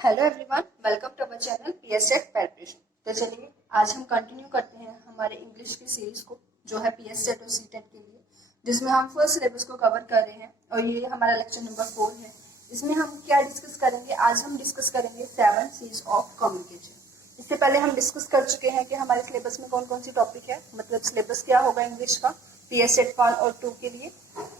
Hello everyone, welcome to our channel PSSET preparation. तो चलिए आज हम कंटिन्यू करते हैं हमारे इंग्लिश की सीरीज को, जो है पीएससेट और सीटेट के लिए, जिसमें हम फर्स्ट सिलेबस को कवर कर रहे हैं और ये हमारा लेक्चर नंबर 4 है। इसमें हम क्या डिस्कस करेंगे? आज हम डिस्कस करेंगे 7 C's ऑफ कम्युनिकेशन। इससे पहले हम डिस्कस कर चुके हैं कि हमारे सिलेबस में कौन कौन सी टॉपिक है, मतलब सिलेबस क्या होगा इंग्लिश का पीएससेट 1 और 2 के लिए,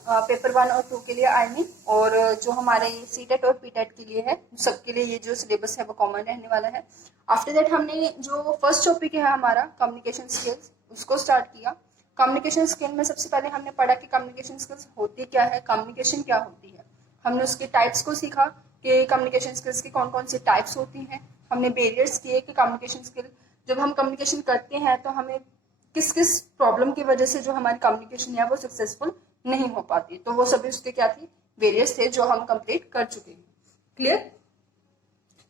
पेपर 1 और 2 के लिए आई मीन, और जो हमारे सीटेट और पीटेट के लिए है, सबके लिए ये जो सिलेबस है वो कॉमन रहने वाला है। आफ्टर दैट हमने जो फर्स्ट टॉपिक है हमारा कम्युनिकेशन स्किल्स, उसको स्टार्ट किया। कम्युनिकेशन स्किल में सबसे पहले हमने पढ़ा कि कम्युनिकेशन स्किल्स होती क्या है, कम्युनिकेशन क्या होती है। हमने उसके टाइप्स को सीखा कि कम्युनिकेशन स्किल्स की कौन कौन सी टाइप्स होती हैं। हमने बैरियर्स किए कि कम्युनिकेशन स्किल जब हम कम्युनिकेशन करते हैं तो हमें किस किस प्रॉब्लम की वजह से जो हमारी कम्युनिकेशन है वो सक्सेसफुल नहीं हो पाती, तो वो सभी उसके क्या थी, वेरियस थे, जो हम कंप्लीट कर चुके हैं। क्लियर?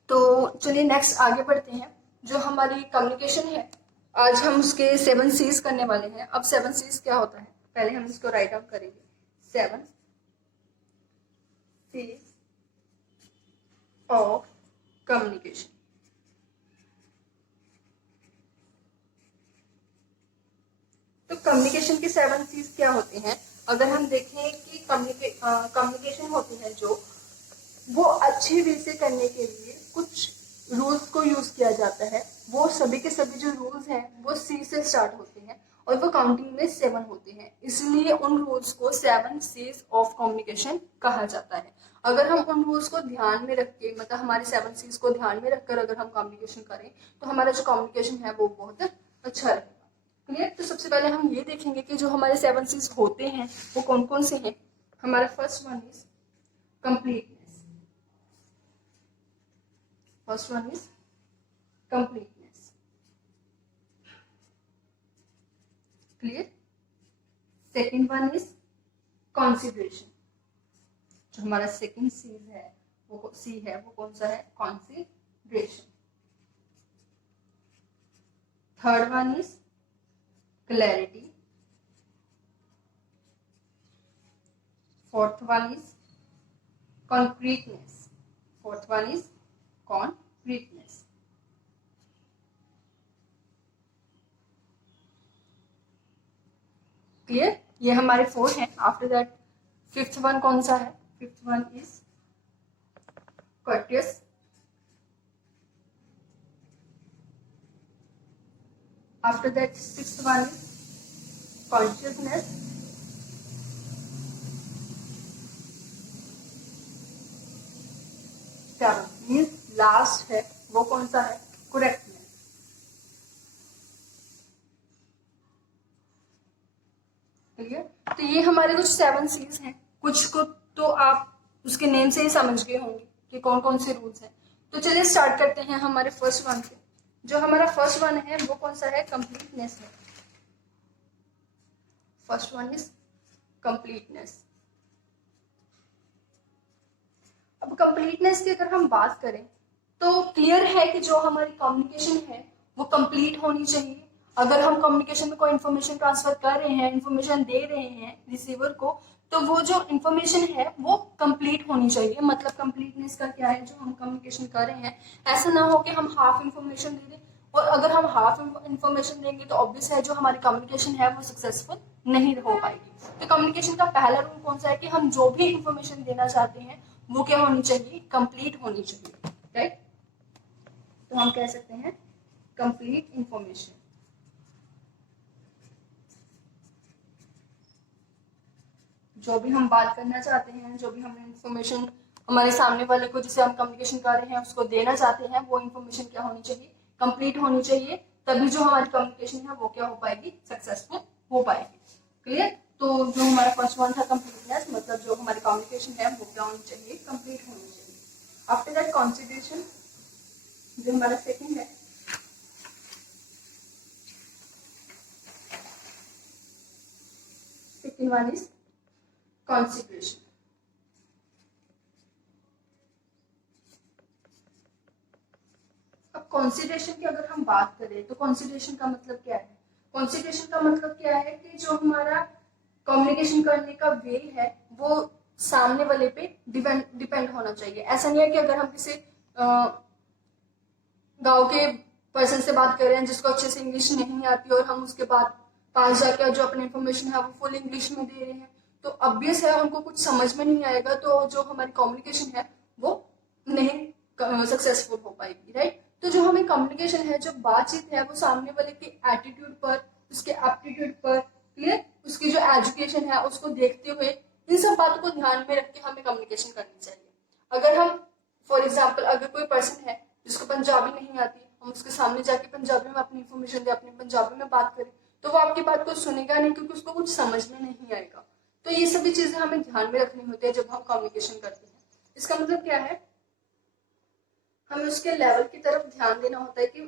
तो चलिए नेक्स्ट आगे बढ़ते हैं। जो हमारी कम्युनिकेशन है, आज हम उसके 7 C's करने वाले हैं। अब 7 C's क्या होता है, पहले हम इसको राइट आउट करेंगे। 7 C's ऑफ कम्युनिकेशन। तो कम्युनिकेशन के 7 C's क्या होते हैं? अगर हम देखें कि कम्युनिकेशन होती है जो, वो अच्छे वे से करने के लिए कुछ रूल्स को यूज किया जाता है। वो सभी के सभी जो रूल्स हैं वो सी से स्टार्ट होते हैं और वो काउंटिंग में 7 होते हैं, इसलिए उन रूल्स को 7 C's ऑफ कम्युनिकेशन कहा जाता है। अगर हम उन रूल्स को ध्यान में रख के, मतलब हमारे 7 C's को ध्यान में रखकर अगर हम कम्युनिकेशन करें तो हमारा जो कम्युनिकेशन है वो बहुत अच्छा रहेगा। क्लियर? तो सबसे पहले हम ये देखेंगे कि जो हमारे 7 C's होते हैं वो कौन कौन से हैं। हमारा first one is completeness. First one is completeness. Clear? Second one is consideration. जो हमारा सेकेंड सी है वो कौन सा है? Consideration. Third one is clarity. Fourth one is concreteness. Fourth one is concreteness. Clear? ये हमारे 4 हैं। आफ्टर दैट फिफ्थ वन कौन सा है? Fifth one is courteous. After that sixth one is consciousness. Means last है वो कौन सा है? करेक्टनेस। ठीक है? तो ये हमारे कुछ 7 C's हैं। कुछ को तो आप उसके नेम से ही समझ गए होंगे कि कौन कौन से रूल्स हैं। तो चलिए स्टार्ट करते हैं हमारे फर्स्ट वन से। जो हमारा फर्स्ट वन है वो कौन सा है? कंप्लीटनेस है। First one is completeness. अब कंप्लीटनेस की अगर हम बात करें तो क्लियर है कि जो हमारी कम्युनिकेशन है वो कंप्लीट होनी चाहिए। अगर हम कम्युनिकेशन में कोई इन्फॉर्मेशन ट्रांसफर कर रहे हैं, इन्फॉर्मेशन दे रहे हैं रिसीवर को, तो वो जो इन्फॉर्मेशन है वो कंप्लीट होनी चाहिए। मतलब कंप्लीटनेस का क्या है? जो हम कम्युनिकेशन कर रहे हैं, ऐसा ना हो कि हम हाफ इन्फॉर्मेशन दे दें, और अगर हम हाफ इन्फॉर्मेशन देंगे तो ऑब्वियस है जो हमारी कम्युनिकेशन है वो सक्सेसफुल नहीं हो पाएगी। तो कम्युनिकेशन का पहला रूल कौन सा है? कि हम जो भी इन्फॉर्मेशन देना चाहते हैं वो क्या होनी चाहिए? कंप्लीट होनी चाहिए। राइट? तो हम कह सकते हैं कंप्लीट इंफॉर्मेशन। जो भी हम बात करना चाहते हैं, जो भी हम इंफॉर्मेशन हमारे सामने वाले को, जिसे हम कम्युनिकेशन कर रहे हैं, उसको देना चाहते हैं, वो इंफॉर्मेशन क्या होनी चाहिए? कंप्लीट होनी चाहिए। तभी जो हमारी कम्युनिकेशन है वो क्या हो पाएगी? सक्सेसफुल हो पाएगी। क्लियर? तो जो हमारा फर्स्ट वन था कंप्लीटनेस, मतलब जो हमारी कम्युनिकेशन है वो क्या होनी चाहिए? कंप्लीट होनी चाहिए। आफ्टर दैट कॉन्सिडरेशन, जो हमारा सेकंड है, सेकंड वन इज कॉन्सिडरेशन। अब कॉन्सिडरेशन की अगर हम बात करें तो कॉन्सिडरेशन का मतलब क्या है? कॉन्सिडरेशन का मतलब क्या है कि जो हमारा कम्युनिकेशन करने का वे है वो सामने वाले पे डिपेंड होना चाहिए। ऐसा नहीं है कि अगर हम किसी गांव के पर्सन से बात कर रहे हैं जिसको अच्छे से इंग्लिश नहीं आती और हम उसके बाद पास जाकर जो अपनी इंफॉर्मेशन है वो फुल इंग्लिश में दे रहे हैं, तो ऑब्वियस है उनको कुछ समझ में नहीं आएगा, तो जो हमारी कम्युनिकेशन है वो नहीं सक्सेसफुल हो पाएगी, राइट। तो जो हमें कम्युनिकेशन है, जो बातचीत है, वो सामने वाले के एटीट्यूड पर, उसके एप्टीट्यूड पर, क्लियर, उसकी जो एजुकेशन है उसको देखते हुए इन सब बातों को ध्यान में रख के हमें कम्युनिकेशन करनी चाहिए। अगर हम फॉर एग्जाम्पल अगर कोई पर्सन है जिसको पंजाबी नहीं आती, हम उसके सामने जाके पंजाबी में अपनी इंफॉर्मेशन दे, अपनी पंजाबी में बात करें, तो वो आपकी बात को सुनेगा नहीं क्योंकि उसको कुछ समझ में नहीं आएगा। तो ये सभी चीजें हमें ध्यान में रखनी होती है जब हम कम्युनिकेशन करते हैं। इसका मतलब क्या है, हमें उसके लेवल की तरफ ध्यान देना होता है कि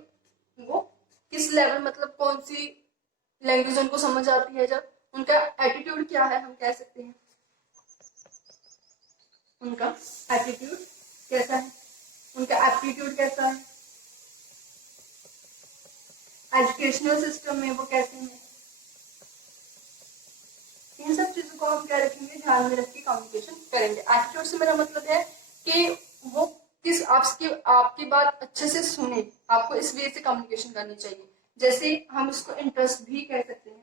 वो किस लेवल, मतलब कौन सी लैंग्वेज उनको समझ आती है, जब उनका एटीट्यूड क्या है, हम कह सकते हैं उनका एटीट्यूड कैसा है, उनका एप्टीट्यूड कैसा है, एजुकेशनल सिस्टम में वो कैसे हैं, इन सब चीजों को हम क्या रखेंगे, ध्यान में रख के कम्युनिकेशन करेंगे। एटीट्यूड से मेरा मतलब है कि वो किस आपकी बात अच्छे से सुने, आपको इस वे से कम्युनिकेशन करनी चाहिए। जैसे हम इसको इंटरेस्ट भी कह सकते हैं।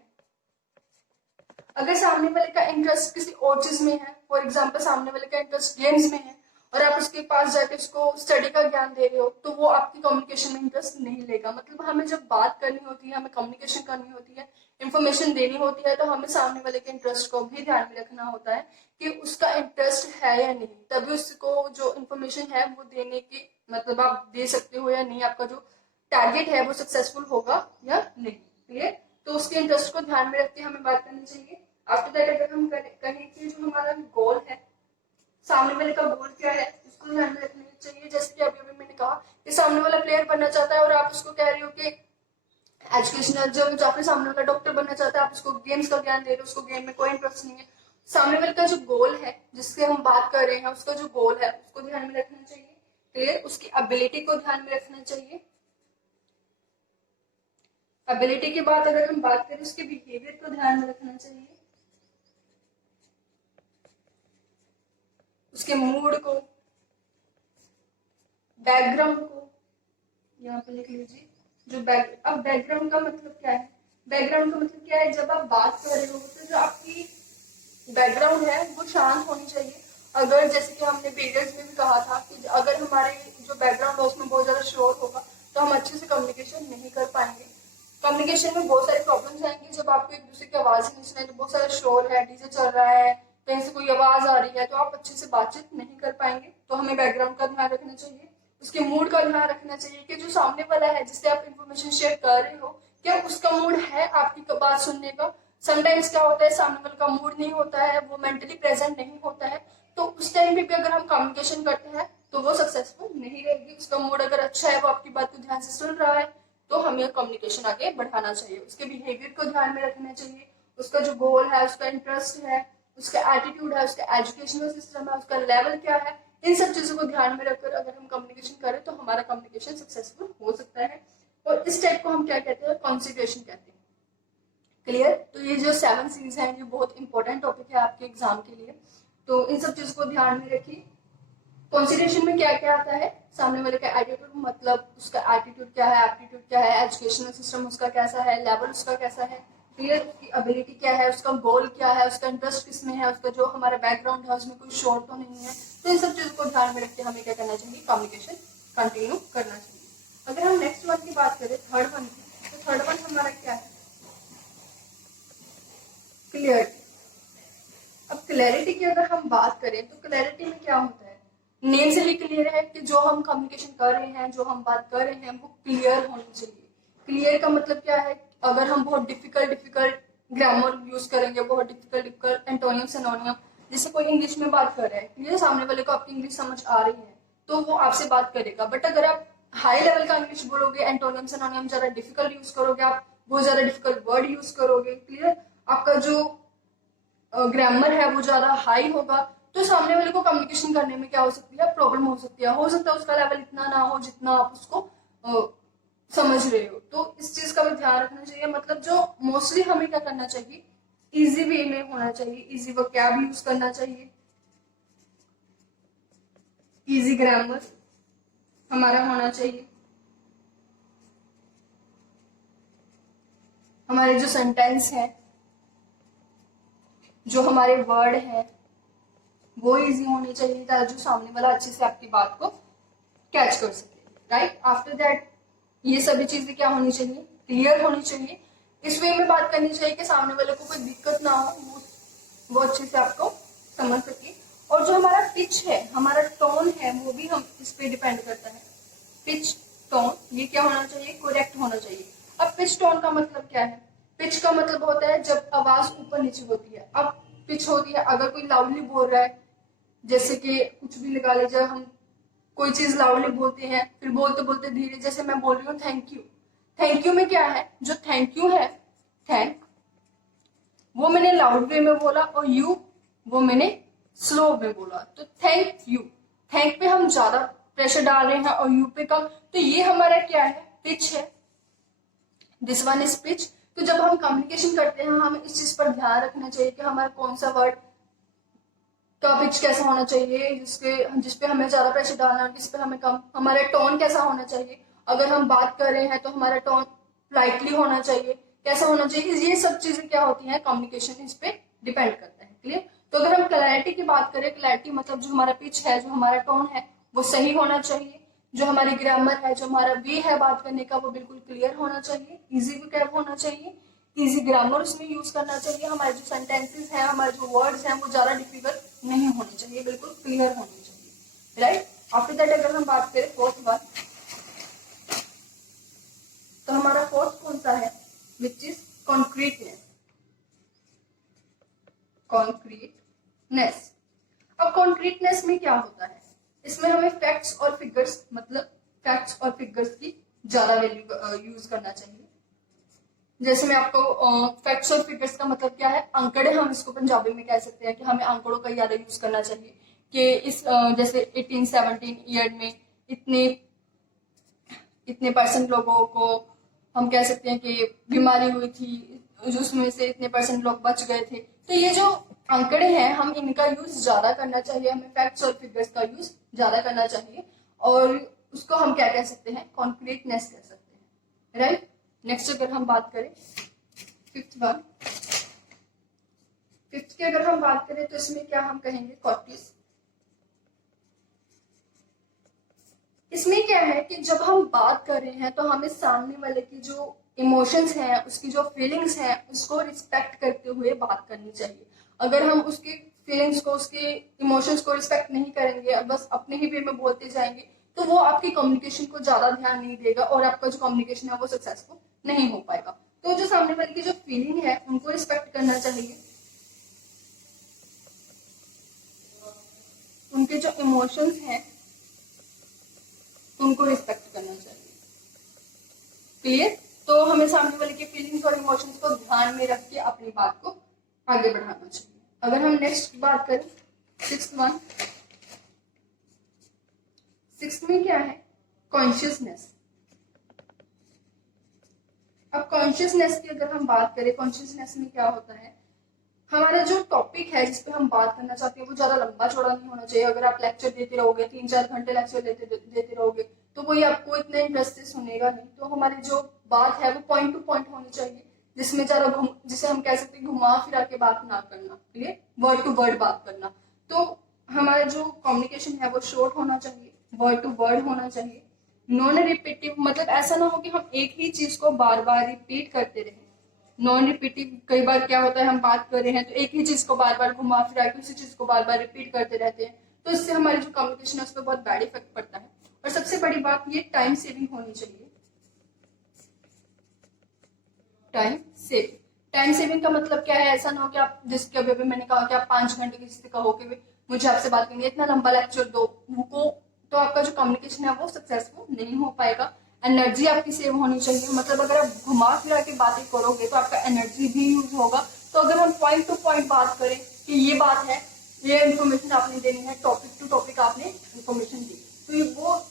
अगर सामने वाले का इंटरेस्ट किसी और चीज में है, फॉर एग्जाम्पल सामने वाले का इंटरेस्ट गेम्स में है और आप उसके पास जाके उसको स्टडी का ज्ञान दे रहे हो, तो वो आपकी कम्युनिकेशन में इंटरेस्ट नहीं लेगा। मतलब हमें जब बात करनी होती है, हमें कम्युनिकेशन करनी होती है, इंफॉर्मेशन देनी होती है, तो हमें सामने वाले के इंटरेस्ट को भी ध्यान में रखना होता है कि उसका इंटरेस्ट है या नहीं, तभी उसको जो इंफॉर्मेशन है वो देने की, मतलब आप दे सकते हो या नहीं, आपका जो टारगेट है वो सक्सेसफुल होगा या नहीं, क्लियर। तो उसके इंटरेस्ट को ध्यान में रख के हमें बात करनी चाहिए। आफ्टर दैट अगर हम कहें कि जो हमारा गोल है, सामने वाले का गोल क्या है, उसको ध्यान में रखना चाहिए। जैसे कि अभी मैंने कहा कि सामने वाला प्लेयर बनना चाहता है और आप उसको कह रहे हो कि एजुकेशनल, जो आपने सामने वाला डॉक्टर बनना चाहता है, आप उसको गेम्स का ज्ञान दे रहे हो, उसको गेम में कोई इंटरेस्ट नहीं है। सामने वाले का जो गोल है जिससे हम बात कर रहे हैं, उसका जो गोल है उसको ध्यान में रखना चाहिए, क्लियर। उसकी एबिलिटी को ध्यान में रखना चाहिए। एबिलिटी के बाद अगर हम बात करें उसके बिहेवियर को ध्यान में रखना चाहिए, उसके मूड को, बैकग्राउंड को, यहाँ पे लिख लीजिए जो अब बैकग्राउंड का मतलब क्या है, बैकग्राउंड का मतलब क्या है, जब आप बात कर रहे हो तो जो आपकी बैकग्राउंड है वो शांत होनी चाहिए। अगर जैसे कि हमने पीरियड्स में भी कहा था कि अगर हमारे जो बैकग्राउंड है उसमें बहुत ज्यादा शोर होगा तो हम अच्छे से कम्युनिकेशन नहीं कर पाएंगे। कम्युनिकेशन में बहुत सारी प्रॉब्लम्स आएंगी जब आपको एक दूसरे की आवाज ही नहीं सुनाई, तो बहुत सारा शोर है, डीजे चल रहा है, कहीं से कोई आवाज आ रही है, तो आप अच्छे से बातचीत नहीं कर पाएंगे। तो हमें बैकग्राउंड का ध्यान रखना चाहिए। उसके मूड का ध्यान रखना चाहिए कि जो सामने वाला है जिससे आप इंफॉर्मेशन शेयर कर रहे हो, क्या उसका मूड है आपकी बात सुनने का। समटाइम्स क्या होता है, सामने वाले का मूड नहीं होता है, वो मेंटली प्रेजेंट नहीं होता है, तो उस टाइम पे भी अगर हम कम्युनिकेशन करते हैं तो वो सक्सेसफुल नहीं रहेगी। उसका मूड अगर अच्छा है, वो आपकी बात को ध्यान से सुन रहा है, तो हमें कम्युनिकेशन आगे बढ़ाना चाहिए। उसके बिहेवियर को ध्यान में रखना चाहिए, उसका जो गोल है, उसका इंटरेस्ट है, उसका एटीट्यूड है, उसका एजुकेशनल सिस्टम है, उसका लेवल क्या है, इन सब चीजों को ध्यान में रखकर अगर हम कम्युनिकेशन करें तो हमारा कम्युनिकेशन सक्सेसफुल हो सकता है। और इस टाइप को हम क्या कहते हैं, कॉन्सेंट्रेशन कहते हैं, क्लियर। तो ये जो 7 सीरीज है ये बहुत इंपॉर्टेंट टॉपिक है आपके एग्जाम के लिए, तो इन सब चीजों को ध्यान में रखिए। कॉन्सिडरेशन में क्या क्या आता है, सामने वाले का एटीट्यूड, मतलब उसका एटीट्यूड क्या है, एप्टीट्यूड क्या है, एजुकेशनल सिस्टम उसका कैसा है, लेवल उसका कैसा है, क्लियर, उसकी एबिलिटी क्या है, उसका गोल क्या है, उसका इंटरेस्ट किसमें है, उसका जो हमारा बैकग्राउंड है उसमें कोई शोर तो नहीं है। तो इन सब चीजों को ध्यान में रख के हमें क्या करना चाहिए, कम्युनिकेशन कंटिन्यू करना चाहिए। अगर हम नेक्स्ट वन की बात करें, थर्ड वन की, तो थर्ड वन हमारा क्या है, क्लियरिटी। अब क्लैरिटी की अगर हम बात करें तो क्लैरिटी में क्या होता है, नेम से ही क्लियर है कि जो हम कम्युनिकेशन कर रहे हैं, जो हम बात कर रहे हैं वो क्लियर होनी चाहिए। क्लियर का मतलब क्या है, अगर हम बहुत डिफिकल्ट ग्रामर यूज करेंगे, बहुत डिफिकल्ट एंटोनियम सिनोनियम, जैसे कोई इंग्लिश में बात कर रहा है, क्लियर, सामने वाले को आपकी इंग्लिश समझ आ रही है तो वो आपसे बात करेगा। बट अगर आप हाई लेवल का इंग्लिश बोलोगे, एंटोनियम सिनोनियम ज्यादा डिफिकल्ट यूज करोगे, आप बहुत ज्यादा डिफिकल्ट वर्ड यूज करोगे, क्लियर, आपका जो ग्रामर है वो ज्यादा हाई होगा, तो सामने वाले को कम्युनिकेशन करने में क्या हो सकती है, प्रॉब्लम हो सकती है। हो सकता है उसका लेवल इतना ना हो जितना आप उसको समझ रहे हो। तो इस चीज का भी ध्यान रखना चाहिए। मतलब जो मोस्टली हमें क्या करना चाहिए, इजी वे में होना चाहिए, इजी वोकैब यूज करना चाहिए, इजी ग्रामर, हमारा होना चाहिए, हमारे जो सेंटेंस है, जो हमारे वर्ड है, वो इजी होनी चाहिए ताकि जो सामने वाला अच्छे से आपकी बात को कैच कर सके। राइट, आफ्टर दैट ये सभी चीजें क्या होनी चाहिए, क्लियर होनी चाहिए। इस वे में बात करनी चाहिए कि सामने वाले को कोई दिक्कत ना हो, वो अच्छे से आपको समझ सके। और जो हमारा पिच है, हमारा टोन है, वो भी हम इस पे डिपेंड करता है। पिच, टोन, ये क्या होना चाहिए, करेक्ट होना चाहिए। अब पिच टोन का मतलब क्या है? पिच का मतलब होता है जब आवाज ऊपर नीचे होती है। अब पिच होती है अगर कोई लाउडली बोल रहा है, जैसे कि कुछ भी लगा लीजिए, हम कोई चीज लाउडली बोलते हैं, फिर बोलते बोलते धीरे, जैसे मैं बोल रही हूँ थैंक यू। थैंक यू में क्या है, जो थैंक यू है, थैंक, वो मैंने लाउड वे में बोला, और यू वो मैंने स्लो में बोला। तो थैंक यू, थैंक पे हम ज्यादा प्रेशर डाल रहे हैं और यू पे कम, तो ये हमारा क्या है, पिच है। This one is pitch. तो जब हम कम्युनिकेशन करते हैं, हमें इस चीज पर ध्यान रखना चाहिए कि हमारा कौन सा वर्ड का पिच कैसा होना चाहिए, जिसपे हमें ज्यादा प्रेशर डालना है, किस पे हमें कम। हमारा टोन कैसा होना चाहिए, अगर हम बात कर रहे हैं तो हमारा टोन लाइटली होना चाहिए, कैसा होना चाहिए। ये सब चीजें क्या होती हैं, कम्युनिकेशन इस पे डिपेंड करता है। क्लियर? तो अगर हम क्लैरिटी की बात करें, क्लैरिटी मतलब जो हमारा पिच है, जो हमारा टोन है, वो सही होना चाहिए। जो हमारी ग्रामर है, जो हमारा वे है बात करने का, वो बिल्कुल क्लियर होना चाहिए, इजी वोकैब होना चाहिए, इजी ग्रामर उसमें यूज करना चाहिए। हमारे जो सेंटेंसेस हैं, हमारे जो वर्ड्स हैं, वो ज्यादा डिफिकल्ट नहीं होने चाहिए, बिल्कुल क्लियर होने चाहिए। राइट, आफ्टर दैट अगर हम बात करें फोर्थ वन, तो हमारा फोर्थ कौन सा है, विच इज कॉन्क्रीटनेस। कॉन्क्रीटनेस, अब कॉन्क्रीटनेस में क्या होता है, इसमें हमें फैक्ट्स और फिगर्स, मतलब फैक्ट्स और फिगर्स की ज्यादा वैल्यू यूज करना चाहिए। जैसे मैं आपको फैक्ट्स और फिगर्स का मतलब क्या है, आंकड़े, हम इसको पंजाबी में कह सकते हैं कि हमें आंकड़ों का ज्यादा यूज करना चाहिए। कि इस जैसे 1817 ईयर में इतने इतने परसेंट लोगों को हम कह सकते हैं कि बीमारी हुई थी, उसमें से इतने परसेंट लोग बच गए थे। तो ये जो आंकड़े हैं, हम इनका यूज ज्यादा करना चाहिए, हमें फैक्ट्स और फिगर्स का यूज ज्यादा करना चाहिए। और उसको हम क्या कह सकते हैं, कॉन्क्रीटनेस कह सकते हैं। राइट, नेक्स्ट अगर हम बात करें फिफ्थ वन, फिफ्थ की अगर हम बात करें तो इसमें क्या हम कहेंगे, कॉर्टिस। इसमें क्या है कि जब हम बात कर रहे हैं तो हमें सामने वाले की जो इमोशंस हैं, उसकी जो फीलिंग्स हैं, उसको रिस्पेक्ट करते हुए बात करनी चाहिए। अगर हम उसकी फीलिंग्स को, उसके इमोशंस को रिस्पेक्ट नहीं करेंगे, बस अपने ही वे में बोलते जाएंगे, तो वो आपकी कम्युनिकेशन को ज्यादा ध्यान नहीं देगा और आपका जो कम्युनिकेशन है वो सक्सेसफुल नहीं हो पाएगा। तो जो सामने वाले की जो फीलिंग है, उनको रिस्पेक्ट करना चाहिए, उनके जो इमोशंस हैं उनको रिस्पेक्ट करना चाहिए। क्लियर? तो हमें सामने वाले के फीलिंग्स और इमोशंस को ध्यान में रख के अपनी बात को आगे बढ़ाना चाहिए। अगर हम नेक्स्ट बात करें, सिक्स्थ वन, सिक्स्थ में क्या है, कॉन्शियसनेस। अब कॉन्शियसनेस की अगर हम बात करें, कॉन्शियसनेस में क्या होता है, हमारा जो टॉपिक है जिसपे हम बात करना चाहते हैं, वो ज्यादा लंबा चौड़ा नहीं होना चाहिए। अगर आप लेक्चर देते रहोगे, 3-4 घंटे लेक्चर देते रहोगे, तो कोई आपको इतना इंटरेस्ट से सुनेगा नहीं। तो हमारी जो बात है वो पॉइंट टू पॉइंट होनी चाहिए, जिसमें ज्यादा जिसे हम कह सकते हैं घुमा फिरा के बात ना करना, क्लियर, वर्ड टू वर्ड बात करना। तो हमारा जो कम्युनिकेशन है वो शॉर्ट होना चाहिए, वर्ड टू वर्ड होना चाहिए, नॉन रिपीटिव, मतलब ऐसा ना हो कि हम एक ही चीज को बार बार रिपीट करते रहे। नॉन रिपीटिव, कई बार क्या होता है, हम बात कर रहे हैं तो एक ही चीज को बार बार घुमा फिरा के उसी चीज को बार बार रिपीट करते रहते हैं, तो इससे हमारी जो कम्युनिकेशन है उस पर बहुत बैड इफेक्ट पड़ता है। और सबसे बड़ी बात, ये टाइम सेविंग होनी चाहिए। टाइम सेविंग, टाइम सेविंग का मतलब क्या है, ऐसा ना हो कि आप, जिसके अभी मैंने कहा कि आप 5 घंटे किसी से कहो कि मुझे आपसे बात करनी है, इतना लंबा लेक्चर दो वो, तो आपका जो कम्युनिकेशन है वो सक्सेसफुल नहीं हो पाएगा। एनर्जी आपकी सेव होनी चाहिए, मतलब अगर आप घुमा फिरा के बातें करोगे तो आपका एनर्जी भी यूज होगा। तो अगर हम पॉइंट टू पॉइंट बात करें कि ये बात है, ये इन्फॉर्मेशन आपने देनी है, टॉपिक टू टॉपिक आपने इन्फॉर्मेशन दी, तो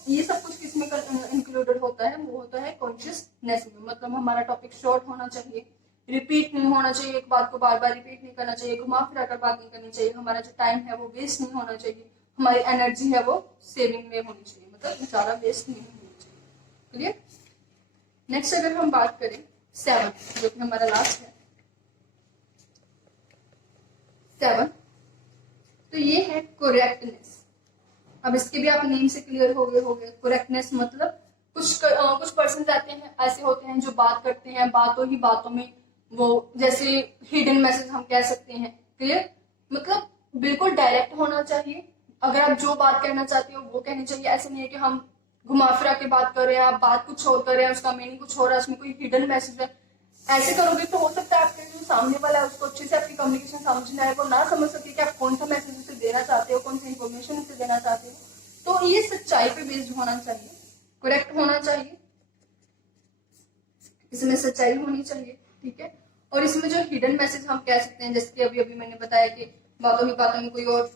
ये सब कुछ किसमें इंक्लूडेड होता है, वो होता है कॉन्शियसनेस में। मतलब हमारा टॉपिक शॉर्ट होना चाहिए, रिपीट नहीं होना चाहिए, एक बात को बार बार रिपीट नहीं करना चाहिए, घुमा फिरा कर बात नहीं करनी चाहिए, हमारा जो टाइम है वो वेस्ट नहीं होना चाहिए, हमारी एनर्जी है वो सेविंग में होनी चाहिए, मतलब ज़्यादा वेस्ट नहीं होना चाहिए। क्लियर। नेक्स्ट अगर हम बात करें 7 जो कि हमारा लास्ट है 7, तो ये है करेक्टनेस। अब इसके भी आप नेम से क्लियर हो गए। करेक्टनेस मतलब कुछ पर्सन रहते हैं ऐसे होते हैं जो बात करते हैं बातों ही बातों में, वो जैसे हिडन मैसेज हम कह सकते हैं। क्लियर। मतलब बिल्कुल डायरेक्ट होना चाहिए। अगर आप जो बात कहना चाहते हो वो कहनी चाहिए। ऐसे नहीं है कि हम घुमा फिरा के बात कर रहे हैं, आप बात कुछ और कर रहे हैं, उसका मीनिंग कुछ और है, उसमें कोई हिडन मैसेज है। ऐसे करोगे तो हो सकता है आपके जो सामने वाला है उसको अच्छे से आपकी कम्युनिकेशन समझ ना आए, वो ना समझ सके कि आप कौन सा मैसेज उसे देना चाहते हो, कौन सी इन्फॉर्मेशन उसे देना चाहते हो। तो ये सच्चाई पे बेस्ड होना चाहिए, करेक्ट होना चाहिए, इसमें सच्चाई होनी चाहिए। ठीक है। और इसमें जो हिडन मैसेज हम कह सकते हैं, जैसे कि अभी अभी मैंने बताया कि बातों ही बातों में कोई और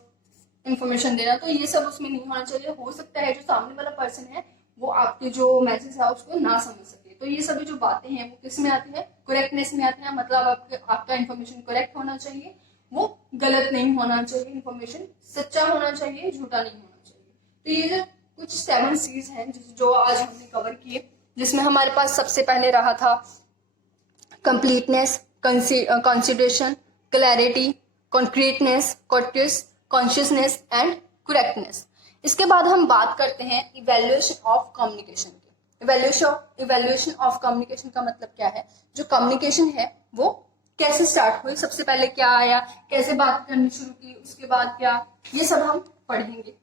इन्फॉर्मेशन देना, तो ये सब उसमें नहीं होना चाहिए। हो सकता है जो सामने वाला पर्सन है वो आपके जो मैसेज है उसको ना समझ सके। तो ये सभी जो बातें हैं वो किस में आती है, करेक्टनेस में आती है। मतलब आपका इन्फॉर्मेशन करेक्ट होना चाहिए, वो गलत नहीं होना चाहिए, इन्फॉर्मेशन सच्चा होना चाहिए, झूठा नहीं होना चाहिए। तो ये जो कुछ 7 C's हैं जो आज हमने कवर किए, जिसमें हमारे पास सबसे पहले रहा था completeness, consideration, clarity, concreteness, consciousness and correctness. इसके बाद हम बात करते हैं इवेल्युएशन ऑफ कम्युनिकेशन की। इवेल्युएशन ऑफ कम्युनिकेशन का मतलब क्या है, जो कम्युनिकेशन है वो कैसे स्टार्ट हुई, सबसे पहले क्या आया, कैसे बात करनी शुरू की, उसके बाद क्या, ये सब हम पढ़ेंगे।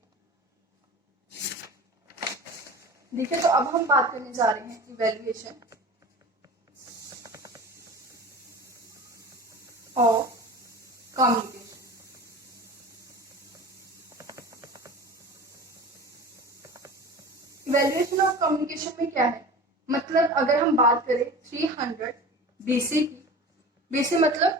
देखिए, तो अब हम बात करने जा रहे हैं evaluation of communication. Evaluation of communication में क्या है, मतलब अगर हम बात करें 300 BC की, BC मतलब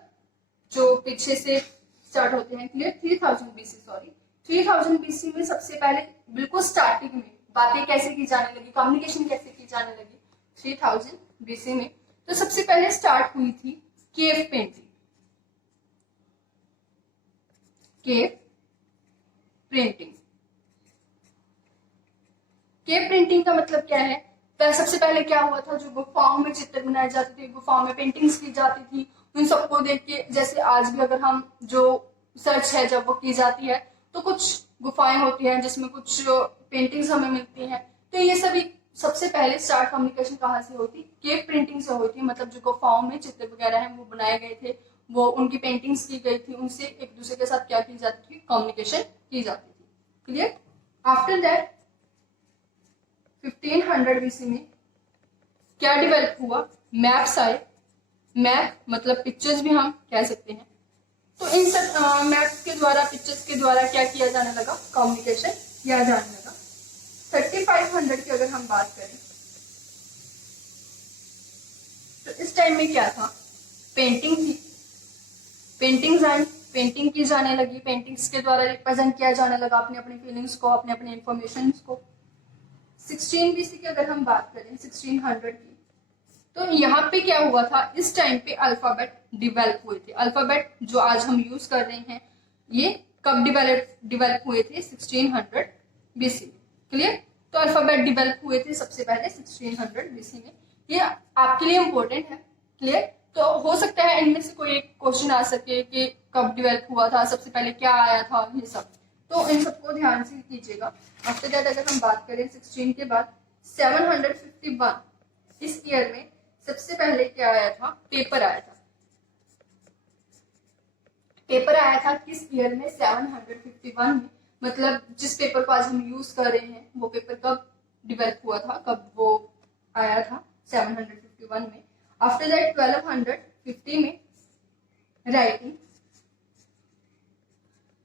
जो पीछे से स्टार्ट होते हैं। क्लियर। 3000 BC, सॉरी 3000 BC में सबसे पहले बिल्कुल स्टार्टिंग में बातें कैसे की जाने लगी, कम्युनिकेशन कैसे की जाने लगी 3000 BC में। तो सबसे पहले स्टार्ट हुई थी केव पेंटिंग। केव प्रिंटिंग का मतलब क्या है, तो सबसे पहले क्या हुआ था, जो गुफाओं में चित्र बनाए जाते थे, गुफाओं में पेंटिंग्स की जाती थी, उन सबको देख के, जैसे आज भी अगर हम जो सर्च है जब वो की जाती है तो कुछ गुफाएं होती हैं जिसमें कुछ पेंटिंग्स हमें मिलती हैं। तो ये सभी सबसे पहले स्टार्ट कम्युनिकेशन कहाँ से होती, केव प्रिंटिंग से होती है। मतलब जो गुफाओं में चित्र वगैरह हैं वो बनाए गए थे, वो उनकी पेंटिंग्स की गई थी, उनसे एक दूसरे के साथ क्या की जाती थी, कम्युनिकेशन की जाती थी। क्लियर। आफ्टर दैट 1500 BC में क्या डेवलप हुआ, मैप्स आए। मैप मतलब पिक्चर्स भी हम कह सकते हैं। तो इन सब मैप्स के द्वारा, पिक्चर्स के द्वारा क्या किया जाने लगा, कम्युनिकेशन किया जाने लगा। 3500 की अगर हम बात करें तो इस टाइम में क्या था, पेंटिंग थी, पेंटिंग्स आई, पेंटिंग की जाने लगी, पेंटिंग्स के द्वारा रिप्रेजेंट किया जाने लगा अपने अपने फीलिंग्स को, अपने अपने इंफॉर्मेशन को। 16 BC की अगर हम बात करें, 1600 की, तो यहाँ पे क्या हुआ था, इस टाइम पे अल्फाबेट डिवेल्प हुए थे। अल्फाबेट जो आज हम यूज कर रहे हैं ये कब डिवेल्प हुए थे, 1600 BC में। क्लियर। तो अल्फाबेट डिवेल्प हुए थे सबसे पहले 1600 BC में। ये आपके लिए इम्पोर्टेंट है। क्लियर। तो हो सकता है इनमें से कोई एक क्वेश्चन आ सके कि कब डिवेल्प हुआ था, सबसे पहले क्या आया था, ये सब, तो इन सबको ध्यान से कीजिएगा। आफ्टर दैट अगर हम बात करें 16 के बाद 751 इस ईयर में सबसे पहले क्या आया था, पेपर आया था। पेपर आया था किस ईयर में, 751 में। मतलब जिस पेपर को आज हम यूज कर रहे हैं वो पेपर कब डिवेल्प हुआ था, कब वो आया था, 751 में। आफ्टर दैट 1250 में राइटिंग,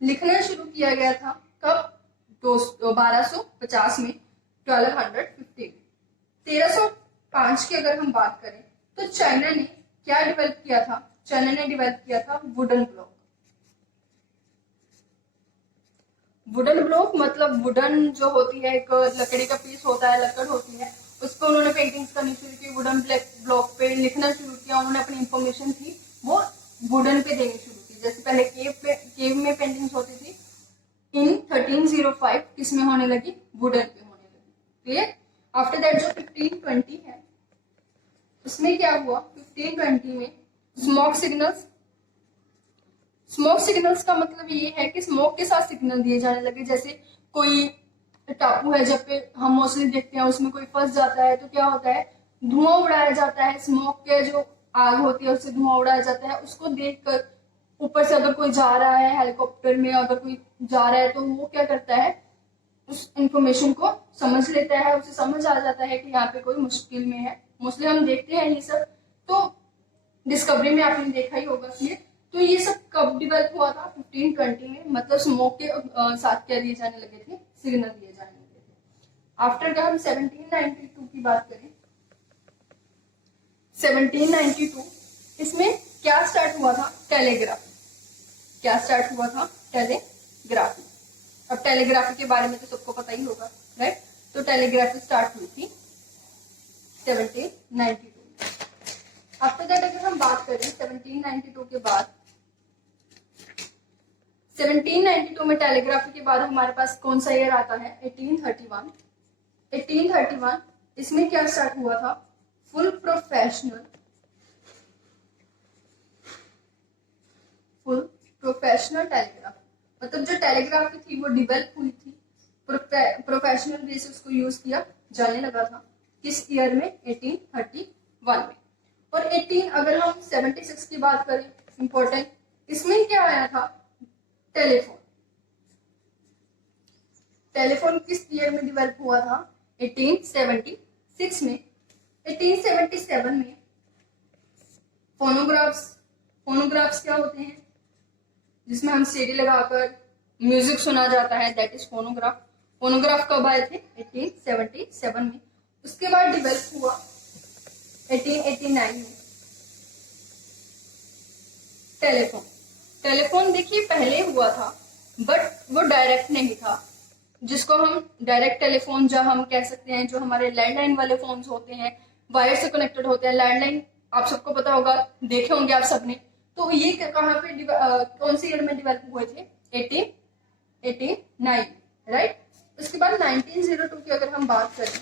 लिखना शुरू किया गया था कब, 1250 में, 1250 में। 1305 की अगर हम बात करें तो चाइना ने क्या डेवलप किया था, चाइना ने डेवलप किया था वुडन ब्लॉक। वुडन ब्लॉक मतलब वुडन जो होती है, एक लकड़ी का पीस होता है, लकड़ होती है, उस पर उन्होंने पेंटिंग्स करनी शुरू की, वुडन ब्लॉक पे लिखना शुरू किया। उन्होंने अपनी इंफॉर्मेशन थी वो वुडन पे देनी शुरू की। जैसे पहले केव में पेंटिंग्स होती थी, इन 1305 किसमें होने लगी, वुडन पे होने लगी। क्लियर। आफ्टर दैट जो 1520 है उसमें क्या हुआ, 1520 में स्मोक सिग्नल्स। स्मोक सिग्नल्स का मतलब ये है कि स्मोक के साथ सिग्नल दिए जाने लगे। जैसे कोई टापू है जब पे हम मोस्टली देखते हैं, उसमें कोई फंस जाता है तो क्या होता है, धुआं उड़ाया जाता है, स्मोक के जो आग होती है उससे धुआं उड़ाया जाता है। उसको देखकर ऊपर से अगर कोई जा रहा है हेलीकॉप्टर में, अगर कोई जा रहा है तो वो क्या करता है, उस इंफॉर्मेशन को समझ लेता है, उसे समझ आ जाता है कि यहाँ पे कोई मुश्किल में है। मोस्टली हम देखते हैं ये सब, तो डिस्कवरी में आपने देखा ही होगा ये। तो ये सब कब डेवलप हुआ था, 1520 में। मतलब स्मोक के साथ क्या दिए जाने लगे थे, सिग्नल दिए जाने लगे थे। आफ्टर का हम 1792 की बात करें, 1792 इसमें क्या स्टार्ट हुआ था, टेलीग्राफी। क्या स्टार्ट हुआ था, टेलीग्राफी। अब टेलीग्राफी के बारे में तो सबको पता ही होगा, राइट। तो टेलीग्राफी स्टार्ट हुई थी 1792। आफ्टर दैट अगर हम बात करें 1792 के बाद, 1792 में टेलीग्राफी के बाद हमारे पास कौन सा ईयर आता है, 1831। 1831 इसमें क्या स्टार्ट हुआ था, फुल प्रोफेशनल टेलीग्राफी। मतलब जो टेलीग्राफी थी वो डेवलप हुई थी, प्रोफेशनल बेसिस उसको यूज किया जाने लगा था। किस ईयर में, 1831 में। और 18 अगर हम 76 की बात करें, इंपॉर्टेंट, इसमें क्या आया था, टेलीफोन। टेलीफोन किस ईयर में डेवलप हुआ था, 1876 में। 1877 में फोनोग्राफ्स क्या होते हैं, जिसमें हम सीडी लगाकर म्यूजिक सुना जाता है, दैट इज फोनोग्राफ। फोनोग्राफ कब आए थे, 1877 में। उसके बाद डेवलप हुआ 1889 में टेलीफोन। टेलीफोन देखिए पहले हुआ था बट वो डायरेक्ट नहीं था, जिसको हम डायरेक्ट टेलीफोन जो हम कह सकते हैं, जो हमारे लैंडलाइन वाले फोन्स होते हैं, वायर से कनेक्टेड होते हैं। लैंडलाइन आप सबको पता होगा, देखे होंगे आप सबने। तो ये कहाँ पे कौन सी ईयर में डेवलप हुए थे, 1889, राइट। उसके बाद 1902 की अगर हम बात करें,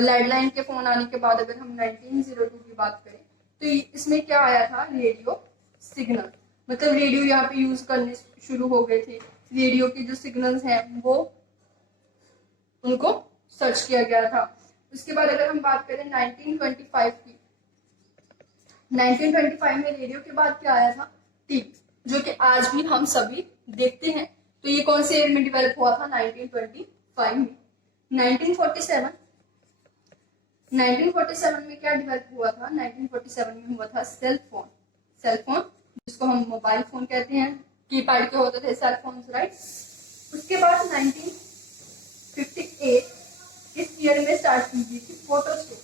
लैंडलाइन के फोन आने के बाद अगर हम 1902 की बात करें, तो इसमें क्या आया था, रेडियो सिग्नल। मतलब रेडियो यहाँ पे यूज करने शुरू हो गए थे। रेडियो के जो सिग्नल्स हैं वो उनको सर्च किया गया था। उसके बाद अगर हम बात करें 1925 की, 1925 में रेडियो के बाद क्या आया था, टीवी, जो कि आज भी हम सभी देखते हैं। तो ये कौन से ईयर में डेवलप हुआ था, 1925 में। 1947 में क्या डेवलप हुआ था, 1947 में हुआ था सेल फोन, जिसको हम मोबाइल फोन कहते हैं। कीपैड के होते थे सेल फोन, राइट। उसके बाद 1958 इस ईयर में स्टार्ट की गई थी फोटोस्टेट,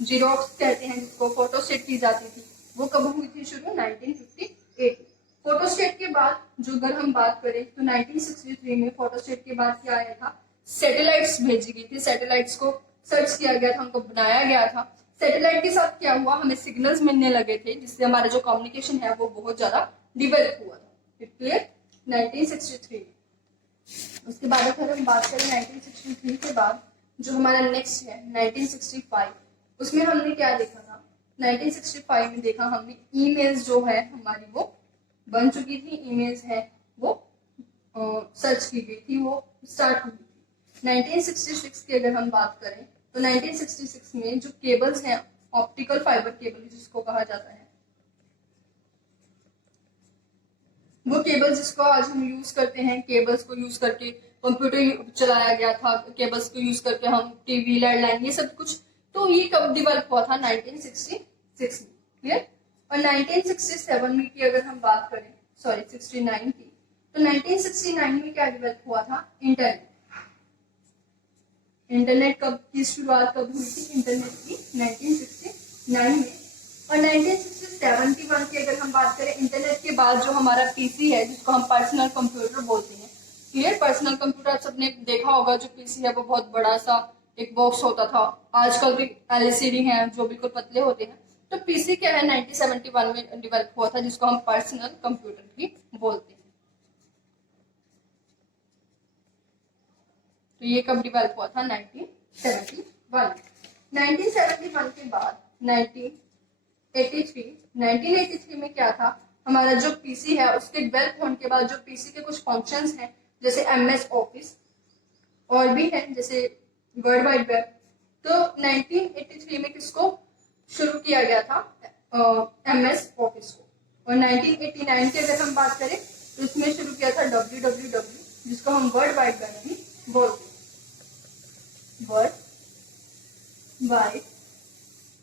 जीरोक्स कहते हैं जिसको, फोटोस्टेट की जाती थी। वो कब हुई थी शुरू, 1958। फोटोस्टेट के बाद जो अगर हम बात करें तो 1963 में फोटोस्टेट के बाद क्या आया था, सैटेलाइट्स भेजी गई थी। सैटेलाइट्स को सर्च किया गया था, उनको बनाया गया था। सैटेलाइट के साथ क्या हुआ, हमें सिग्नल्स मिलने लगे थे, जिससे हमारा जो कम्युनिकेशन है वो बहुत ज्यादा डेवलप हुआ था। क्लियर, 1963। उसके बाद अगर हम बात करें 1963 के बाद जो हमारा नेक्स्ट है 1965, उसमें हमने क्या देखा था, 1965 में देखा हमने ईमेल्स जो है हमारी वो बन चुकी थी, ईमेल्स है वो सर्च की गई थी, वो स्टार्ट हुई थी। 1966 की अगर हम बात करें तो 1966 में जो केबल्स हैं, ऑप्टिकल फाइबर केबल जिसको कहा जाता है, वो केबल्स जिसको आज हम यूज करते हैं, केबल्स को यूज करके कंप्यूटर चलाया गया था, केबल्स को यूज करके हम टीवी, लैंडलाइन, ये सब कुछ। तो ये कब डेवलप हुआ था, 1966 में। क्लियर। और 1967 में की अगर हम बात करें, सॉरी 69 की, तो 1969 में क्या डेवलप हुआ था, इंटरनेट। इंटरनेट कब की शुरुआत कब हुई थी, इंटरनेट की 1969 में। और 1971 की अगर हम बात करें, इंटरनेट के बाद जो हमारा पीसी है, जिसको हम पर्सनल कंप्यूटर बोलते हैं। क्लियर, पर्सनल कंप्यूटर सबने देखा होगा, जो पीसी है वो बहुत बड़ा सा एक बॉक्स होता था। आजकल भी एलसीडी हैं जो बिल्कुल पतले होते हैं। तो पीसी क्या है, 1971 में डेवलप हुआ था, जिसको हम पर्सनल कंप्यूटर भी बोलते हैं। तो ये कब डिवेल्प हुआ था? 1971। 1971 के बाद 1983 में क्या था? हमारा जो पीसी है उसके डेवलप होने के बाद जो पीसी के कुछ फंक्शंस हैं जैसे एमएस ऑफिस और भी है जैसे वर्ल्ड वाइड वेब, तो 1983 में किसको शुरू किया गया था? एमएस ऑफिस को। और 1989 की अगर हम बात करें तो इसमें शुरू किया था www, जिसको हम वर्ल्ड वाइड वेब भी बोलते हैं, world wide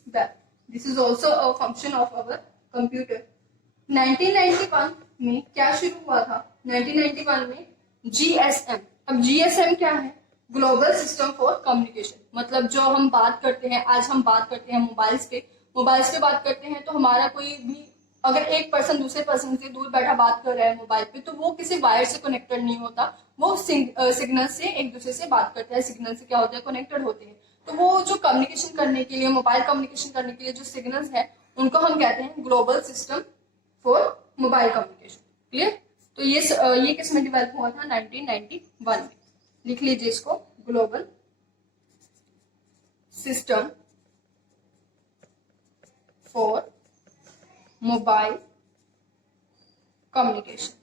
web. This is also a function of our computer. 1991 में क्या शुरू हुआ था? 1991 में GSM। अब GSM क्या है? Global system for communication. मतलब जो हम बात करते हैं, आज हम बात करते हैं मोबाइल्स पे बात करते हैं, तो हमारा कोई भी अगर एक पर्सन दूसरे पर्सन से दूर बैठा बात कर रहा है मोबाइल पे, तो वो किसी वायर से कनेक्टेड नहीं होता, वो सिग्नल से एक दूसरे से बात करते हैं। सिग्नल से क्या होता है? कनेक्टेड होते हैं। तो वो जो कम्युनिकेशन करने के लिए, मोबाइल कम्युनिकेशन करने के लिए जो सिग्नल्स है उनको हम कहते हैं global system for mobile communication. Clear? तो ये किस में डिवेल्प हुआ था? 1991 में। लिख लीजिए इसको, global system for mobile communication.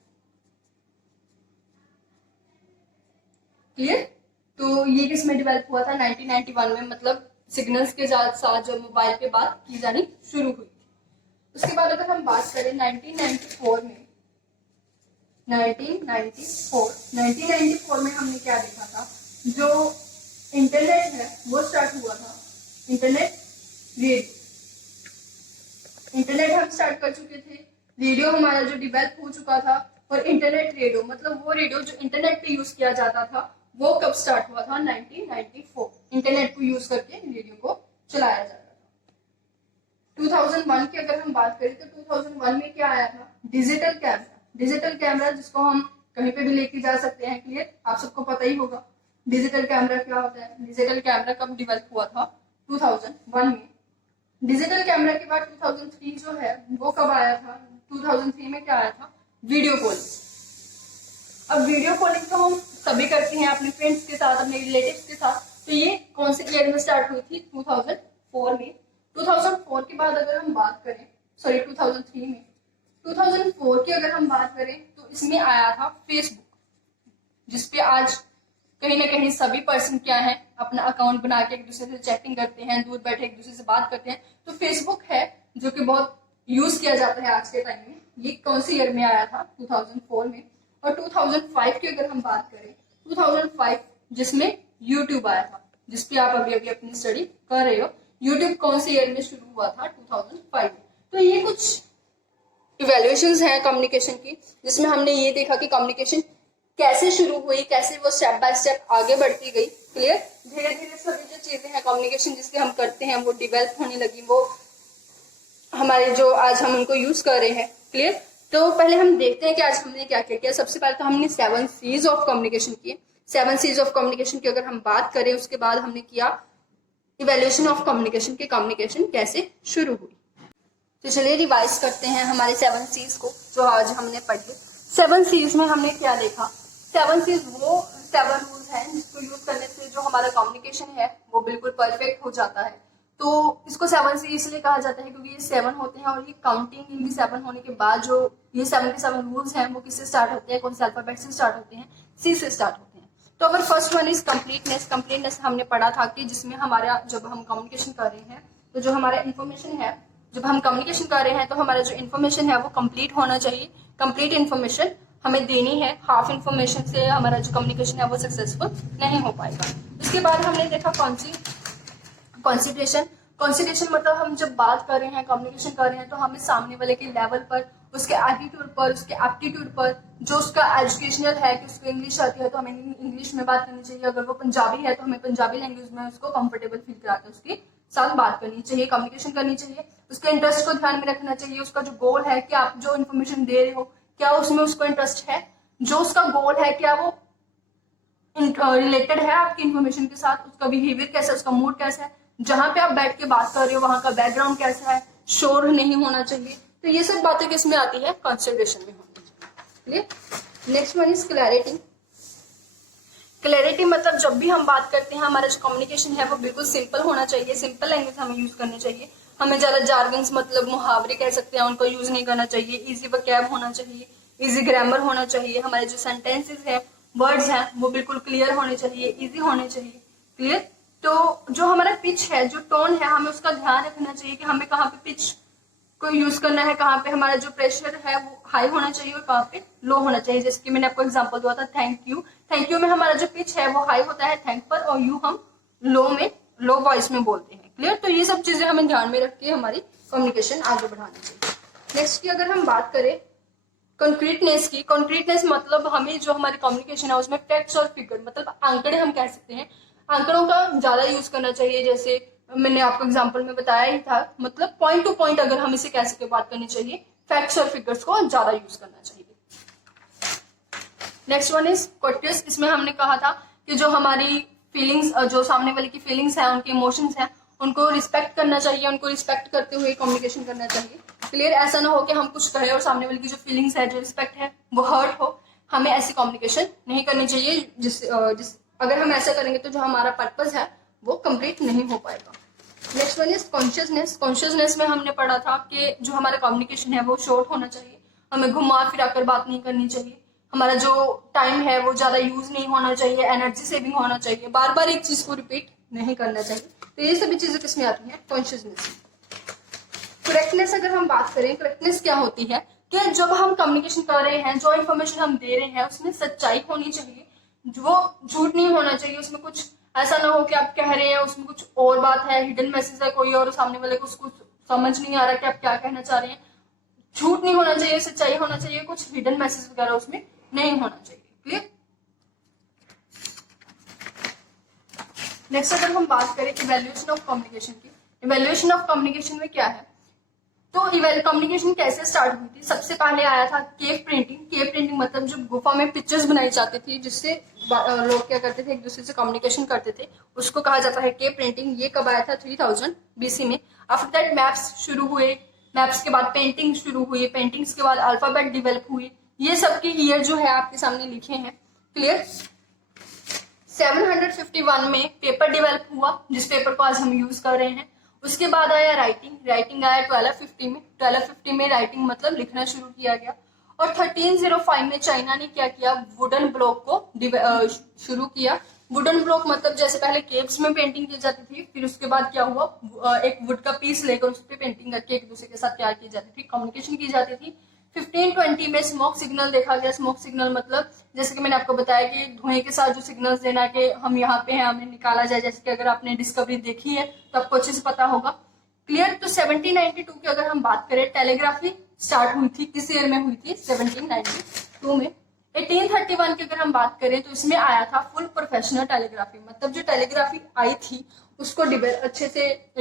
Clear? तो ये किस में डिवेल्प हुआ था? 1991 में। मतलब सिग्नल्स के साथ जब मोबाइल पे बात की जानी शुरू हुई। उसके बाद अगर हम बात करें 1994 में, 1994 में हमने क्या देखा था? जो इंटरनेट है वो स्टार्ट हुआ था। इंटरनेट रेडियो, इंटरनेट हम स्टार्ट कर चुके थे, रेडियो हमारा जो डिवेल्प हो चुका था। और इंटरनेट रेडियो मतलब वो रेडियो जो इंटरनेट पे यूज किया जाता था, वो कब स्टार्ट हुआ था? 1994। इंटरनेट को यूज करके रेडियो को चलाया जाता था। 2001 की अगर हम बात करें तो 2001 में क्या आया था? Digital camera. डिजिटल कैमरा जिसको हम कहीं पे भी लेके जा सकते हैं। क्लियर? आप सबको पता ही होगा डिजिटल कैमरा क्या होता है। डिजिटल कैमरा कब डिवेल्प हुआ था? 2001 में। डिजिटल कैमरा के बाद 2003 जो है वो कब आया था? 2003 में क्या आया था? Video calling. अब वीडियो कॉलिंग तो हम सभी करते हैं अपने फ्रेंड्स के साथ, अपने रिलेटिव्स के साथ। तो ये कौन से ईयर में स्टार्ट हुई थी? 2004 में। 2004 के बाद अगर हम बात करें, 2003 में, 2004 की अगर हम बात करें तो इसमें आया था फेसबुक, जिसपे आज कहीं ना कहीं सभी पर्सन क्या है, अपना अकाउंट बना के एक दूसरे से चैटिंग करते हैं, दूर बैठे एक दूसरे से बात करते हैं। तो फेसबुक है जो कि बहुत यूज किया जाता है आज के टाइम में। ये कौन से ईयर में आया था? 2004 में। और 2005 की अगर हम बात करें, 2005 जिसमें यूट्यूब आया था, जिसपे आप अभी अभी अपनी स्टडी कर रहे हो। यूट्यूब कौन से ईयर में शुरू हुआ था? 2005 में। तो ये कुछ इवेल्युएशंस हैं कम्युनिकेशन की, जिसमें हमने ये देखा कि कम्युनिकेशन कैसे शुरू हुई, कैसे वो स्टेप बाय स्टेप आगे बढ़ती गई। क्लियर? धीरे धीरे सभी जो चीजें हैं कम्युनिकेशन जिसके हम करते हैं वो डिवेल्प होने लगी, वो हमारे जो आज हम उनको यूज कर रहे हैं। क्लियर? तो पहले हम देखते हैं कि आज हमने क्या क्या किया। सबसे पहले तो हमने 7 C's ऑफ कम्युनिकेशन किए। 7 C's ऑफ कम्युनिकेशन की अगर हम बात करें, उसके बाद हमने किया इवेल्युएशन ऑफ कम्युनिकेशन के कम्युनिकेशन कैसे शुरू हुई। तो चलिए रिवाइज करते हैं हमारे 7 C's को जो आज हमने पढ़े। 7 C's में हमने क्या देखा? 7 C's वो 7 रूल्स हैं जिसको यूज करने से जो हमारा कम्युनिकेशन है वो बिल्कुल परफेक्ट हो जाता है। तो इसको 7 C इसलिए कहा जाता है क्योंकि ये 7 होते हैं और ये काउंटिंग इनकी 7 होने के बाद जो ये 7 के 7 रूल्स हैं वो किससे स्टार्ट होते हैं? कौन से अल्फाबेट से स्टार्ट होते हैं? C से स्टार्ट होते हैं। तो अगर first one is completeness. Completeness हमने पढ़ा था कि जिसमें हमारा जब हम कम्युनिकेशन कर रहे हैं तो जो हमारा इन्फॉर्मेशन है, जब हम कम्युनिकेशन कर रहे हैं तो हमारा जो इन्फॉर्मेशन है वो कंप्लीट होना चाहिए। कंप्लीट इन्फॉर्मेशन हमें देनी है। हाफ इन्फॉर्मेशन से हमारा जो कम्युनिकेशन है वो सक्सेसफुल नहीं हो पाएगा। उसके बाद हमने देखा कॉन्सेंट्रेशन। कॉन्सेंट्रेशन मतलब हम जब बात कर रहे हैं, कम्युनिकेशन कर रहे हैं, तो हमें सामने वाले के लेवल पर, उसके एटीट्यूड पर, उसके एप्टीट्यूड पर, जो उसका एजुकेशनल है कि उसको इंग्लिश आती है तो हमें इंग्लिश में बात करनी चाहिए। अगर वो पंजाबी है तो हमें पंजाबी लैंग्वेज में उसको कंफर्टेबल फील कराते हैं उसके साथ बात करनी चाहिए, कम्युनिकेशन करनी चाहिए। उसके इंटरेस्ट को ध्यान में रखना चाहिए। उसका जो गोल है कि आप जो इन्फॉर्मेशन दे रहे हो क्या उसमें उसको इंटरेस्ट है, जो उसका गोल है क्या वो रिलेटेड है आपकी इन्फॉर्मेशन के साथ, उसका बिहेवियर कैसा है, उसका मूड कैसा है, जहां पे आप बैठ के बात कर रहे हो वहां का बैकग्राउंड कैसा है, शोर नहीं होना चाहिए। तो ये सब बातें किसमें आती है? कंसिडरेशन में होनी चाहिए। Next one is clarity. Clarity मतलब जब भी हम बात करते हैं हमारा जो कम्युनिकेशन है वो बिल्कुल सिंपल होना चाहिए, सिंपल लैंग्वेज हमें यूज करनी चाहिए। हमें ज्यादा जार्गन्स मतलब मुहावरे कह सकते हैं उनको यूज नहीं करना चाहिए। इजी वकैब होना चाहिए, इजी ग्रामर होना चाहिए। हमारे जो सेंटेंसेस है, वर्ड्स हैं, वो बिल्कुल क्लियर होने चाहिए, इजी होने चाहिए। क्लियर। तो जो हमारा पिच है, जो टोन है, हमें उसका ध्यान रखना चाहिए कि हमें कहाँ पे पिच को यूज करना है, कहाँ पे हमारा जो प्रेशर है वो हाई होना चाहिए और कहाँ पे लो होना चाहिए। जैसे कि मैंने आपको एग्जांपल दिया था थैंक यू। थैंक यू में हमारा जो पिच है वो हाई होता है थैंक पर, और यू हम लो में, लो वॉइस में बोलते हैं। क्लियर। तो ये सब चीजें हमें ध्यान में रख के हमारी कम्युनिकेशन आगे बढ़ानी चाहिए। नेक्स्ट की अगर हम बात करें कंक्रीटनेस की, कंक्रीटनेस मतलब हमें जो हमारी कम्युनिकेशन है उसमें फैक्ट्स और फिगर मतलब आंकड़े हम कह सकते हैं, आंकड़ों का ज्यादा यूज करना चाहिए। जैसे मैंने आपको एग्जांपल में बताया ही था, मतलब पॉइंट टू पॉइंट अगर हम इसे कह सके बात करनी चाहिए, फैक्ट्स और फिगर्स को ज्यादा यूज करना चाहिए। Next one is courteous. इसमें हमने कहा था कि जो हमारी फीलिंग्स, जो सामने वाले की फीलिंग्स है, उनके इमोशंस हैं, उनको रिस्पेक्ट करना चाहिए, उनको रिस्पेक्ट करते हुए कम्युनिकेशन करना चाहिए। क्लियर। ऐसा ना हो कि हम कुछ कहें और सामने वाले की जो फीलिंग्स है, जो रिस्पेक्ट है, वो हर्ट हो। हमें ऐसी कम्युनिकेशन नहीं करनी चाहिए। जिस अगर हम ऐसा करेंगे तो जो हमारा पर्पस है वो कंप्लीट नहीं हो पाएगा। Next one is consciousness. Consciousness में हमने पढ़ा था कि जो हमारा कम्युनिकेशन है वो शॉर्ट होना चाहिए, हमें घुमा फिरा कर बात नहीं करनी चाहिए, हमारा जो टाइम है वो ज्यादा यूज नहीं होना चाहिए, एनर्जी सेविंग होना चाहिए, बार बार एक चीज को रिपीट नहीं करना चाहिए। तो ये सभी चीजें किसमें आती हैं? कॉन्शियसनेस। करेक्टनेस अगर हम बात करें, करेक्टनेस क्या होती है कि जब हम कम्युनिकेशन कर रहे हैं, जो इन्फॉर्मेशन हम दे रहे हैं उसमें सच्चाई होनी चाहिए, वो झूठ नहीं होना चाहिए। उसमें कुछ ऐसा ना हो कि आप कह रहे हैं उसमें कुछ और बात है, हिडन मैसेज है कोई और, सामने वाले को उसको समझ नहीं आ रहा कि आप क्या कहना चाह रहे हैं। झूठ नहीं होना चाहिए, सच्चाई होना चाहिए, कुछ हिडन मैसेज वगैरह उसमें नहीं होना चाहिए। क्लियर। नेक्स्ट अगर हम बात करें इवैल्यूएशन ऑफ कम्युनिकेशन की, इवैल्यूएशन ऑफ कम्युनिकेशन में क्या है, तो कम्युनिकेशन कैसे स्टार्ट हुई थी? सबसे पहले आया था केव प्रिंटिंग। केव प्रिंटिंग मतलब जो गुफा में पिक्चर्स बनाई जाती थी जिससे लोग क्या करते थे, एक दूसरे से कम्युनिकेशन करते थे, उसको कहा जाता है केव प्रिंटिंग। ये कब आया था? 3000 BC में। आफ्टर दैट मैप्स शुरू हुए, मैप्स के बाद पेंटिंग शुरू हुई, पेंटिंग्स के बाद अल्फाबेट डिवेलप हुई। ये सब के ईयर जो है आपके सामने लिखे हैं। क्लियर। 751 में पेपर डेवलप हुआ, जिस पेपर को आज हम यूज कर रहे हैं। उसके बाद आया राइटिंग, राइटिंग आया 1250 में। 1250 में राइटिंग मतलब लिखना शुरू किया गया। और 1305 में चाइना ने क्या किया, वुडन ब्लॉक को शुरू किया। वुडन ब्लॉक मतलब जैसे पहले केव्स में पेंटिंग की जाती थी, फिर उसके बाद क्या हुआ, एक वुड का पीस लेकर उस पर पेंटिंग करके एक दूसरे के साथ प्यार की जाती थी, कम्युनिकेशन की जाती थी। 1520 में स्मोक सिग्नल देखा गया। स्मोक सिग्नल मतलब जैसे कि मैंने आपको बताया कि धुएं के साथ जो सिग्नल्स देना कि हम यहाँ पे हैं, हमें निकाला जाए। जैसे कि अगर आपने डिस्कवरी देखी है तो आपको अच्छे से पता होगा। क्लियर। तो 1792 की अगर हम बात करें, टेलीग्राफी स्टार्ट हुई थी। किस ईयर में हुई थी? 1792 में। 1831 की अगर हम बात करें तो इसमें आया था फुल प्रोफेशनल टेलीग्राफी, मतलब जो टेलीग्राफी आई थी उसको अच्छे से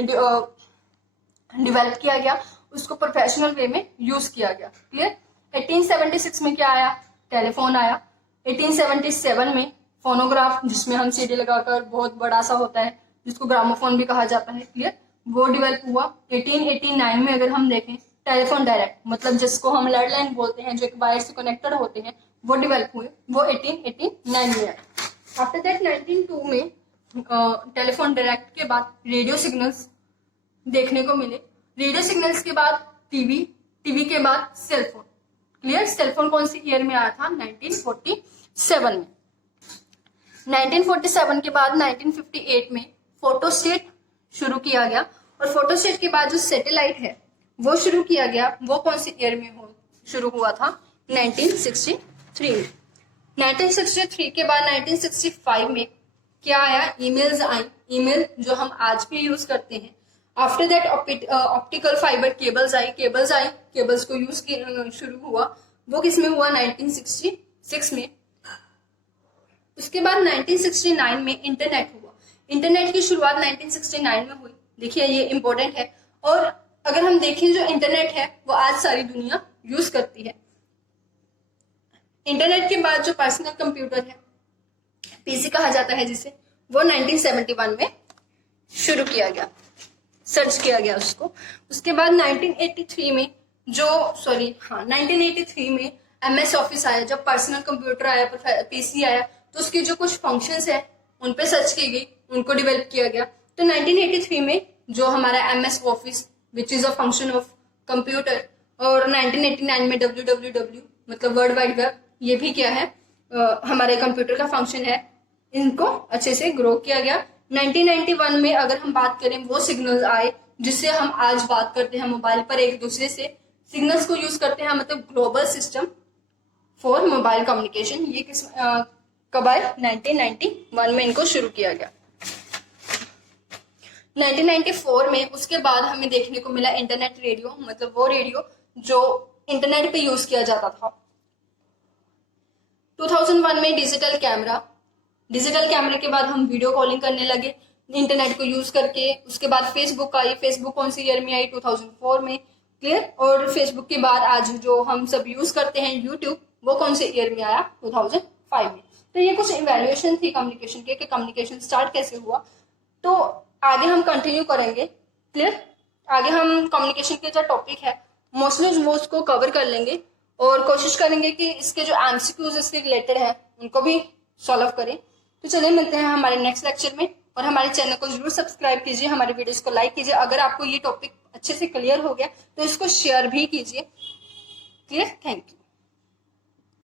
डिवेलप किया गया, उसको प्रोफेशनल वे में यूज किया गया। क्लियर। 1876 में क्या आया? टेलीफोन आया। 1877 में फोनोग्राफ, जिसमें हम सीडी लगाकर, बहुत बड़ा सा होता है जिसको ग्रामोफोन भी कहा जाता है। क्लियर। वो डेवलप हुआ। 1889 में अगर हम देखें, टेलीफोन डायरेक्ट मतलब जिसको हम लैंडलाइन बोलते हैं, जो एक वायर से कनेक्टेड होते हैं, वो डेवलप हुए। वो 1889 में आए। आफ्टर दैट 1902 में टेलीफोन डायरेक्ट के बाद रेडियो सिग्नल्स देखने को मिले। रेडियो सिग्नल्स के बाद टीवी, टीवी के बाद सेलफोन। क्लियर। सेलफोन कौन सी ईयर में आया था? 1947 में। 1947 के बाद 1958 में फोटोस्टेट शुरू किया गया, और फोटोस्टेट के बाद जो सैटेलाइट है वो शुरू किया गया। वो कौन सी ईयर में शुरू हुआ था? 1963 में। 1963 के बाद 1965 में क्या आया? ईमेल्स आई। ईमेल जो हम आज भी यूज करते हैं। After that optical fibre cables I. Cables को यूज शुरू हुआ। वो किस में हुआ? 1966 में। उसके बाद 1969 में इंटरनेट हुआ। इंटरनेट की शुरुआत 1969 में हुई। देखिए ये इंपॉर्टेंट है। और अगर हम देखें, जो इंटरनेट है वो आज सारी दुनिया यूज करती है। इंटरनेट के बाद जो पर्सनल कंप्यूटर है, पीसी कहा जाता है जिसे, वो 1971 में शुरू किया गया, सर्च किया गया उसको। उसके बाद 1983 में 1983 में MS ऑफिस आया, जब पर्सनल कंप्यूटर आया, पीसी आया, तो उसकी जो कुछ फंक्शंस है उन पे सर्च की गई, उनको डेवलप किया गया। तो 1983 में जो हमारा MS office which is a function of computer, और 1989 में WWW मतलब वर्ल्ड वाइड वेब, ये भी क्या है हमारे कंप्यूटर का फंक्शन है, इनको अच्छे से ग्रो किया गया। 1991 में अगर हम बात करें, वो सिग्नल्स आए जिससे हम आज बात करते हैं मोबाइल पर एक दूसरे से, सिग्नल्स को यूज करते हैं, मतलब global system for mobile communication. ये किस कब आए? 1991 में इनको शुरू किया गया। 1994 में उसके बाद हमें देखने को मिला इंटरनेट रेडियो, मतलब वो रेडियो जो इंटरनेट पे यूज किया जाता था। 2001 में डिजिटल कैमरे के बाद हम वीडियो कॉलिंग करने लगे इंटरनेट को यूज करके। उसके बाद फेसबुक आई। फेसबुक कौन सी ईयर में आई? 2004 में। क्लियर। और फेसबुक के बाद आज जो हम सब यूज करते हैं यूट्यूब, वो कौन से ईयर में आया? 2005 में। तो ये कुछ इवेल्युएशन थी कम्युनिकेशन के, कि कम्युनिकेशन स्टार्ट कैसे हुआ। तो आगे हम कंटिन्यू करेंगे। क्लियर। आगे हम कम्युनिकेशन के जो टॉपिक है मोस्टली वो उसको कवर कर लेंगे, और कोशिश करेंगे कि इसके जो एमसीक्यूज इसके रिलेटेड है उनको भी सॉल्व करें। तो चलिए मिलते हैं हमारे नेक्स्ट लेक्चर में, और हमारे चैनल को जरूर सब्सक्राइब कीजिए, हमारे वीडियोस को लाइक कीजिए। अगर आपको ये टॉपिक अच्छे से क्लियर हो गया तो इसको शेयर भी कीजिए। क्लियर। Thank you.